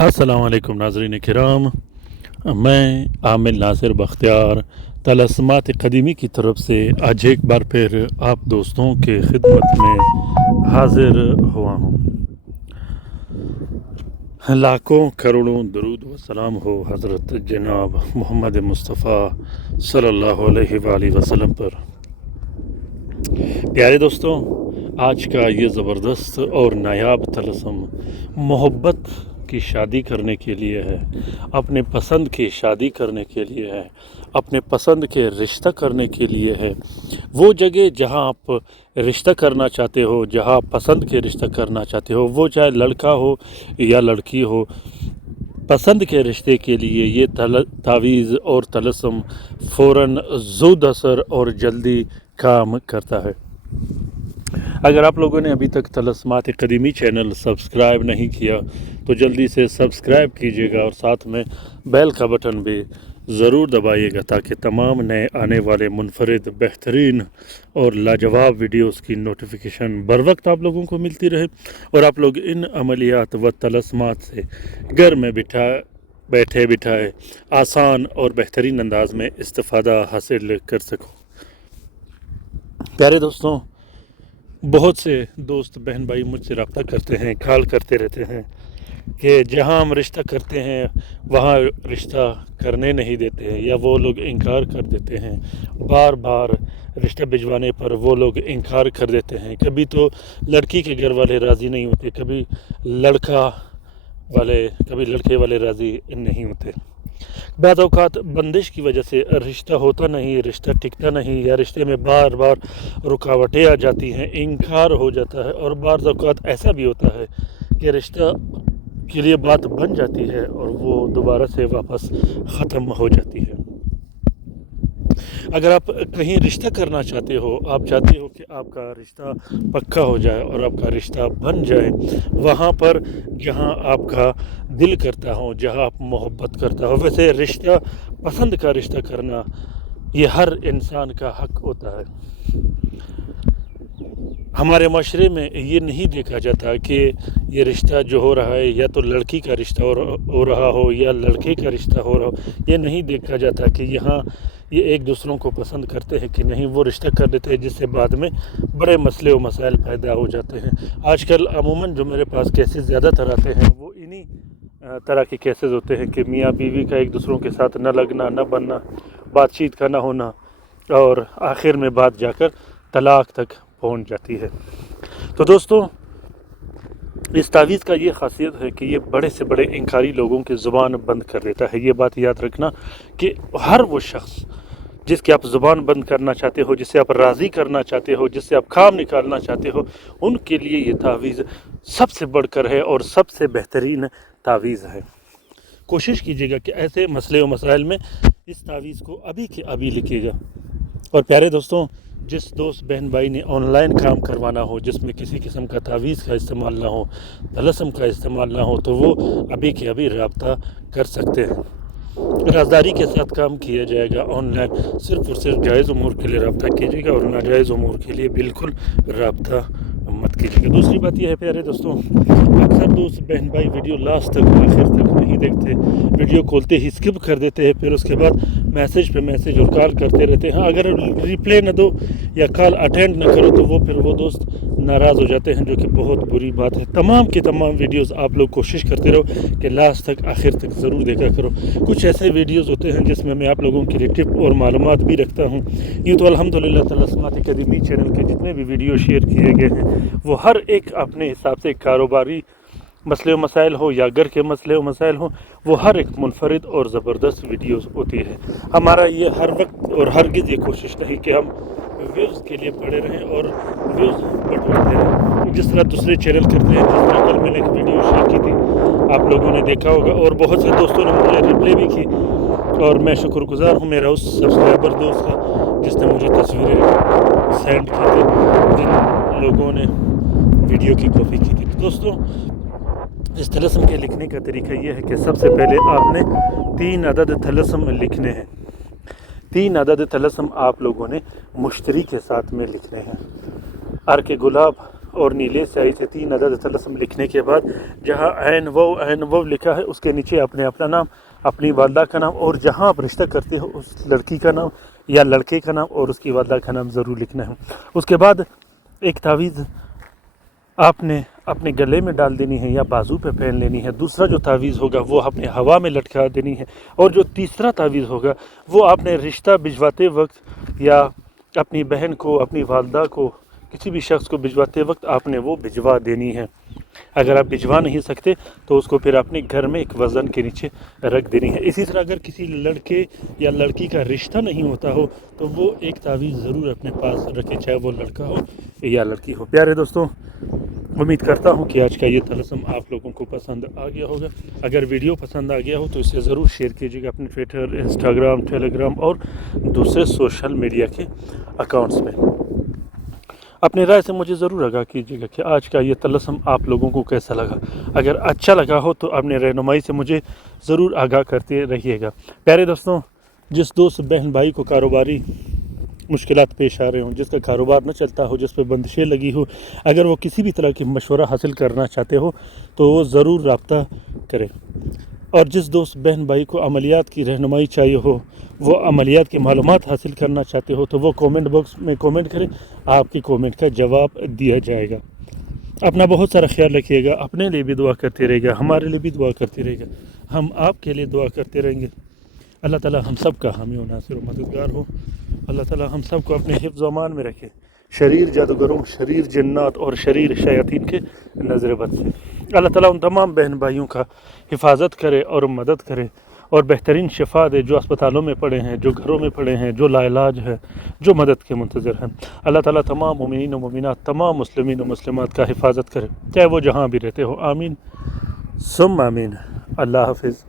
अस्सलाम वालेकुम नाज़रीन किराम। मैं आमिर नासिर बख्तियार तलस्मात क़दीमी की तरफ से आज एक बार फिर आप दोस्तों के खिदमत में हाजिर हुआ हूँ। लाखों करोड़ों दरूद व सलाम हो हज़रत जनाब मोहम्मद मुस्तफ़ा सल्लल्लाहु अलैहि वसल्लम पर। प्यारे दोस्तों, आज का ये ज़बरदस्त और नायाब तलस्म मोहब्बत की शादी करने के लिए है, अपने पसंद की शादी करने के लिए है, अपने पसंद के रिश्ता करने के लिए है। वो जगह जहां आप रिश्ता करना चाहते हो, जहां आप पसंद के रिश्ता करना चाहते हो, वो चाहे लड़का हो या लड़की हो, पसंद के रिश्ते के लिए ये तावीज़ और तलस्म फ़ौरन ज़ुद असर और जल्दी काम करता है। अगर आप लोगों ने अभी तक तलस्मात क़दीमी चैनल सब्सक्राइब नहीं किया तो जल्दी से सब्सक्राइब कीजिएगा और साथ में बेल का बटन भी ज़रूर दबाइएगा ताकि तमाम नए आने वाले मुनफरिद बेहतरीन और लाजवाब वीडियोस की नोटिफिकेशन बर वक्त आप लोगों को मिलती रहे और आप लोग इन अमलियात व तलस्मात से घर में बैठे बिठाए आसान और बेहतरीन अंदाज में इस्तिफ़ादा हासिल कर सको। प्यारे दोस्तों, बहुत से दोस्त बहन भाई मुझसे रब्ता करते हैं, कॉल करते रहते हैं कि जहां हम रिश्ता करते हैं वहां रिश्ता करने नहीं देते हैं या वो लोग इनकार कर देते हैं। बार बार रिश्ता भिजवाने पर वो लोग इनकार कर देते हैं। कभी तो लड़की के घर वाले राज़ी नहीं होते, कभी लड़के वाले राज़ी नहीं होते। बाज़ औक़ात बंदिश की वजह से रिश्ता होता नहीं, रिश्ता टिकता नहीं, या रिश्ते में बार बार रुकावटें आ जाती हैं, इनकार हो जाता है। और बाज़ औक़ात ऐसा भी होता है कि रिश्ता के लिए बात बन जाती है और वो दोबारा से वापस ख़त्म हो जाती है। अगर आप कहीं रिश्ता करना चाहते हो, आप चाहते हो कि आपका रिश्ता पक्का हो जाए और आपका रिश्ता बन जाए वहाँ पर जहाँ आपका दिल करता हो, जहाँ आप मोहब्बत करता हो। वैसे रिश्ता पसंद का रिश्ता करना ये हर इंसान का हक होता है। हमारे माशरे में ये नहीं देखा जाता कि ये रिश्ता जो हो रहा है या तो लड़की का रिश्ता हो रहा हो या लड़के का रिश्ता हो रहा हो। ये नहीं देखा जाता कि यहाँ ये एक दूसरों को पसंद करते हैं कि नहीं, वो रिश्ता कर देते हैं जिससे बाद में बड़े मसले और मसाइल पैदा हो जाते हैं। आजकल अमूमन जो मेरे पास केसेस ज़्यादातर आते हैं वो इन्हीं तरह के केसेस होते हैं कि मियाँ बीवी का एक दूसरों के साथ न लगना, न बनना, बातचीत का न होना और आखिर में बात जाकर तलाक तक पहुंच जाती है। तो दोस्तों, इस तावीज़ का ये ख़ासियत है कि ये बड़े से बड़े इनकारी लोगों की ज़ुबान बंद कर देता है। ये बात याद रखना कि हर वो शख्स जिसकी आप ज़ुबान बंद करना चाहते हो, जिसे आप राज़ी करना चाहते हो, जिससे आप काम निकालना चाहते हो, उनके लिए ये तावीज़ सबसे बढ़कर है और सबसे बेहतरीन तावीज़ है। कोशिश कीजिएगा कि ऐसे मसले व मसाइल में इस तावीज़ को अभी के अभी लिखिएगा। और प्यारे दोस्तों, जिस दोस्त बहन भाई ने ऑनलाइन काम करवाना हो जिसमें किसी किस्म का तावीज़ का इस्तेमाल ना हो, तलस्म का इस्तेमाल ना हो, तो वो अभी के अभी रब्ता कर सकते हैं। राजदारी के साथ काम किया जाएगा ऑनलाइन। सिर्फ़ और सिर्फ जायज़ उमूर के लिए रब्ता कीजिएगा और नाजायज़ उमूर के लिए बिल्कुल रब्ता मत कीजिएगा। दूसरी बात यह है प्यारे दोस्तों, अक्सर दोस्त बहन भाई वीडियो लास्ट तक आखिर तक नहीं देखते, वीडियो खोलते ही स्किप कर देते हैं, फिर उसके बाद मैसेज पे मैसेज और कॉल करते रहते हैं। अगर रिप्लाई न दो या कॉल अटेंड न करो तो फिर वो दोस्त नाराज़ हो जाते हैं, जो कि बहुत बुरी बात है। तमाम की तमाम वीडियोस आप लोग कोशिश करते रहो कि लास्ट तक आखिर तक ज़रूर देखा करो। कुछ ऐसे वीडियोस होते हैं जिसमें मैं आप लोगों के लिए टिप और मालूमात भी रखता हूँ। यूँ तो अल्हम्दुलिल्लाह तलस्मात क़दीमी चैनल के जितने भी वीडियो शेयर किए गए हैं वो हर एक अपने हिसाब से कारोबारी मसले व मसाइल हो या घर के मसले व मसाइल हो, वो हर एक मुनफरिद और ज़बरदस्त वीडियोस होती है। हमारा ये हर वक्त और हरगिज़ ये कोशिश नहीं कि हम व्यूज़ के लिए पड़े रहें और व्यूज़ बटोरते रहें जिस तरह दूसरे चैनल करते हैं। जिस तरह कल मैंने एक वीडियो शेयर की थी, आप लोगों ने देखा होगा और बहुत से दोस्तों ने मुझे रिप्लाई भी की और मैं शुक्रगुज़ार हूँ मेरा उस सब्सक्राइबर दोस्त का जिसने मुझे तस्वीरें सेंड की थी, जिन लोगों ने वीडियो की कॉपी की थी। दोस्तों, इस तलस्म के लिखने का तरीका यह है कि सबसे पहले आपने 3 अदद तलस्म लिखने हैं। 3 अदद तलस्म आप लोगों ने मुश्तरी के साथ में लिखने हैं। अर्क गुलाब اور نیلے سیاہی سے 3 عدد طلسم لکھنے کے بعد جہاں عین و لکھا ہے اس کے نیچے اپنا نام، اپنی والدہ کا نام، اور جہاں آپ رشتہ کرتے ہو اس لڑکی کا نام یا لڑکے کا نام اور اس کی والدہ کا نام ضرور لکھنا ہے۔ اس کے بعد ایک تعویذ آپ نے اپنے گلے میں ڈال دینی ہے یا بازو پہ پہن لینی ہے۔ دوسرا جو تعویذ ہوگا وہ آپ نے ہوا میں لٹکا دینی ہے، اور جو تیسرا تعویذ ہوگا وہ آپ نے رشتہ بھجواتے وقت یا اپنی بہن کو، اپنی والدہ کو، کسی بھی شخص کو بھجواتے وقت آپ نے وہ بھجوا دینی ہے۔ اگر آپ بھجوا نہیں سکتے تو اس کو پھر اپنے گھر میں ایک وزن کے نیچے رکھ دینی ہے۔ اسی طرح اگر کسی لڑکے یا لڑکی کا رشتہ نہیں ہوتا ہو تو وہ ایک تعویذ ضرور اپنے پاس رکھے، چاہے وہ لڑکا ہو یا لڑکی ہو۔ پیارے دوستوں، امید کرتا ہوں کہ آج کا یہ طلسم آپ لوگوں کو پسند آ گیا ہوگا۔ اگر ویڈیو پسند آ گیا ہو تو اسے ضرور شیئر کیجیے گا اپنے ٹویٹر، انسٹاگرام، ٹیلی گرام اور دوسرے سوشل میڈیا کے اکاؤنٹس میں۔ اپنی رائے سے مجھے ضرور آگاہ کیجیے گا کہ آج کا یہ طلسم آپ لوگوں کو کیسا لگا۔ اگر اچھا لگا ہو تو اپنے رہنمائی سے مجھے ضرور آگاہ کرتے رہیے گا۔ پیارے دوستوں، جس دوست بہن بھائی کو کاروباری مشکلات پیش آ رہے ہوں، جس کا کاروبار نہ چلتا ہو، جس پہ بندشیں لگی ہو، اگر وہ کسی بھی طرح کی مشورہ حاصل کرنا چاہتے ہو تو وہ ضرور رابطہ کرے۔ اور جس دوست بہن بھائی کو عملیات کی رہنمائی چاہیے ہو، وہ عملیات کی معلومات حاصل کرنا چاہتے ہو تو وہ کومنٹ باکس میں کومنٹ کریں، آپ کی کومنٹ کا جواب دیا جائے گا۔ اپنا بہت سارا خیال رکھیے گا، اپنے لیے بھی دعا کرتے رہے گا، ہمارے لیے بھی دعا کرتے رہے گا، ہم آپ کے لیے دعا کرتے رہیں گے۔ اللہ تعالیٰ ہم سب کا حامی و ناصر و مددگار ہو۔ اللہ تعالیٰ ہم سب کو اپنے حفظ و امان میں رکھے، شریر جادوگروں، شریر جنات اور شریر شیاطین کے نظر بد سے۔ اللہ تعالیٰ ان تمام بہن بھائیوں کا حفاظت کرے اور مدد کرے، اور بہترین شفا دے جو اسپتالوں میں پڑے ہیں، جو گھروں میں پڑے ہیں، جو لا علاج ہے، جو مدد کے منتظر ہیں۔ اللہ تعالیٰ تمام مومنین و مومنات، تمام مسلمین و مسلمات کا حفاظت کرے، چاہے وہ جہاں بھی رہتے ہو۔ آمین ثم آمین۔ اللہ حافظ۔